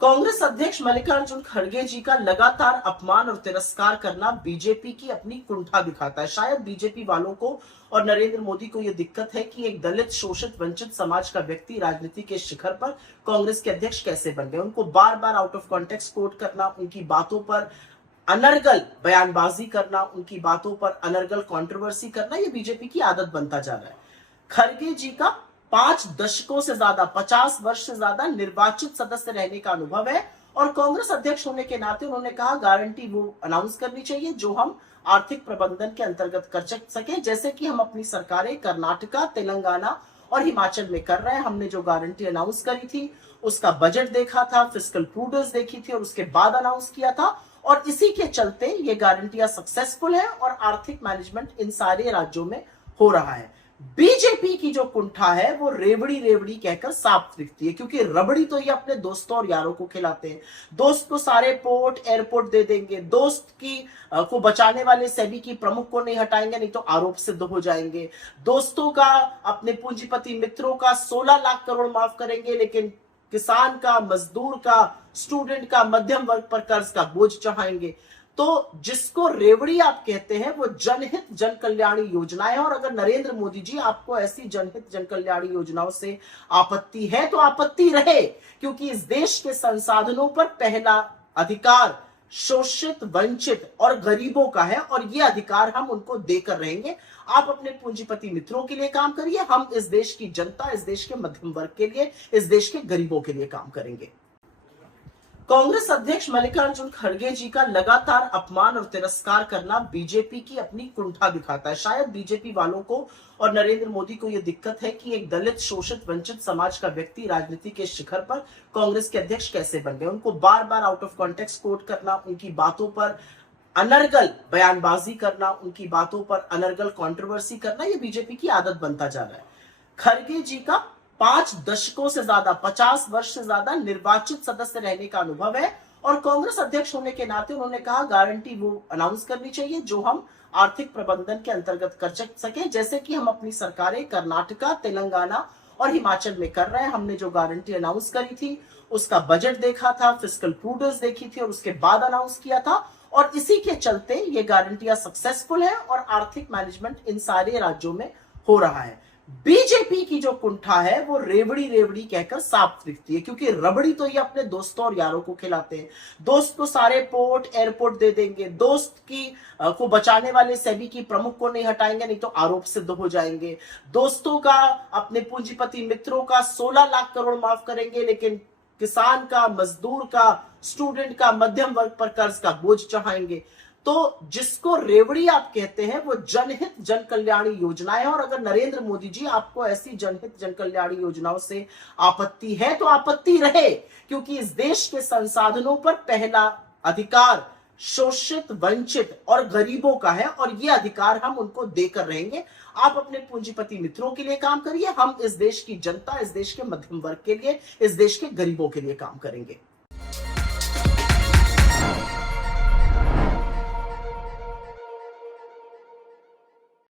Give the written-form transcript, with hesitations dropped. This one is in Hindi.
कांग्रेस अध्यक्ष मल्लिकार्जुन खड़गे जी का लगातार अपमान और तिरस्कार करना बीजेपी की अपनी कुंठा दिखाता है। शायद बीजेपी वालों को और नरेंद्र मोदी को यह दिक्कत है कि एक दलित, शोषित, वंचित समाज का व्यक्ति राजनीति के शिखर पर कांग्रेस के अध्यक्ष कैसे बन गए। उनको बार बार आउट ऑफ कॉन्टेक्स्ट कोट करना, उनकी बातों पर अनर्गल बयानबाजी करना, उनकी बातों पर अनर्गल कंट्रोवर्सी करना, यह बीजेपी की आदत बनता जा रहा है। खड़गे जी का 5 दशकों से ज्यादा, 50 वर्ष से ज्यादा निर्वाचित सदस्य रहने का अनुभव है और कांग्रेस अध्यक्ष होने के नाते उन्होंने कहा गारंटी वो अनाउंस करनी चाहिए जो हम आर्थिक प्रबंधन के अंतर्गत कर सके, जैसे कि हम अपनी सरकारें कर्नाटका, तेलंगाना और हिमाचल में कर रहे हैं। हमने जो गारंटी अनाउंस करी थी उसका बजट देखा था, फिस्कल प्रूडेंस देखी थी और उसके बाद अनाउंस किया था और इसी के चलते ये गारंटियां सक्सेसफुल है और आर्थिक मैनेजमेंट इन सारे राज्यों में हो रहा है। बीजेपी की जो कुंठा है वो रेवड़ी रेवड़ी कहकर साफ दिखती है, क्योंकि रबड़ी तो ये अपने दोस्तों और यारों को खिलाते हैं। दोस्त को सारे पोर्ट एयरपोर्ट दे देंगे, दोस्त की को बचाने वाले सेबी की प्रमुख को नहीं हटाएंगे, नहीं तो आरोप सिद्ध हो जाएंगे। दोस्तों का, अपने पूंजीपति मित्रों का 16 लाख करोड़ माफ करेंगे, लेकिन किसान का, मजदूर का, स्टूडेंट का, मध्यम वर्ग पर कर्ज का बोझ चढ़ाएंगे। तो जिसको रेवड़ी आप कहते हैं वो जनहित जन कल्याणी योजनाएं, और अगर नरेंद्र मोदी जी आपको ऐसी जनहित जन कल्याणी योजनाओं से आपत्ति है तो आपत्ति रहे, क्योंकि इस देश के संसाधनों पर पहला अधिकार शोषित, वंचित और गरीबों का है और ये अधिकार हम उनको देकर रहेंगे। आप अपने पूंजीपति मित्रों के लिए काम करिए, हम इस देश की जनता, इस देश के मध्यम वर्ग के लिए, इस देश के गरीबों के लिए काम करेंगे। कांग्रेस अध्यक्ष मल्लिकार्जुन खड़गे जी का लगातार अपमान और तिरस्कार करना बीजेपी की अपनी कुंठा दिखाता है। शायद बीजेपी वालों को और नरेंद्र मोदी को यह दिक्कत है कि एक दलित, शोषित, वंचित समाज का व्यक्ति राजनीति के शिखर पर कांग्रेस के अध्यक्ष कैसे बन गए। उनको बार बार आउट ऑफ कॉन्टेक्स्ट कोट करना, उनकी बातों पर अनर्गल बयानबाजी करना, उनकी बातों पर अनर्गल कंट्रोवर्सी करना, यह बीजेपी की आदत बनता जा रहा है। खड़गे जी का 5 दशकों से ज्यादा, 50 वर्ष से ज्यादा निर्वाचित सदस्य रहने का अनुभव है और कांग्रेस अध्यक्ष होने के नाते उन्होंने कहा गारंटी वो अनाउंस करनी चाहिए जो हम आर्थिक प्रबंधन के अंतर्गत कर सके, जैसे कि हम अपनी सरकारें कर्नाटका, तेलंगाना और हिमाचल में कर रहे हैं। हमने जो गारंटी अनाउंस करी थी उसका बजट देखा था, फिस्कल प्रूडेंस देखी थी और उसके बाद अनाउंस किया था और इसी के चलते ये गारंटियां सक्सेसफुल है और आर्थिक मैनेजमेंट इन सारे राज्यों में हो रहा है। बीजेपी की जो कुंठा है वो रेवड़ी रेवड़ी कहकर साफ दिखती है, क्योंकि रबड़ी तो ये अपने दोस्तों और यारों को खिलाते हैं। दोस्त को सारे पोर्ट एयरपोर्ट दे देंगे, दोस्त की को बचाने वाले सेबी की प्रमुख को नहीं हटाएंगे, नहीं तो आरोप सिद्ध हो जाएंगे। दोस्तों का, अपने पूंजीपति मित्रों का 16 लाख करोड़ माफ करेंगे, लेकिन किसान का, मजदूर का, स्टूडेंट का, मध्यम वर्ग पर कर्ज का बोझ चढ़ाएंगे। तो जिसको रेवड़ी आप कहते हैं वो जनहित जन कल्याणी योजनाएं, और अगर नरेंद्र मोदी जी आपको ऐसी जनहित जन कल्याणी योजनाओं से आपत्ति है तो आपत्ति रहे, क्योंकि इस देश के संसाधनों पर पहला अधिकार शोषित, वंचित और गरीबों का है और ये अधिकार हम उनको देकर रहेंगे। आप अपने पूंजीपति मित्रों के लिए काम करिए, हम इस देश की जनता, इस देश के मध्यम वर्ग के लिए, इस देश के गरीबों के लिए काम करेंगे।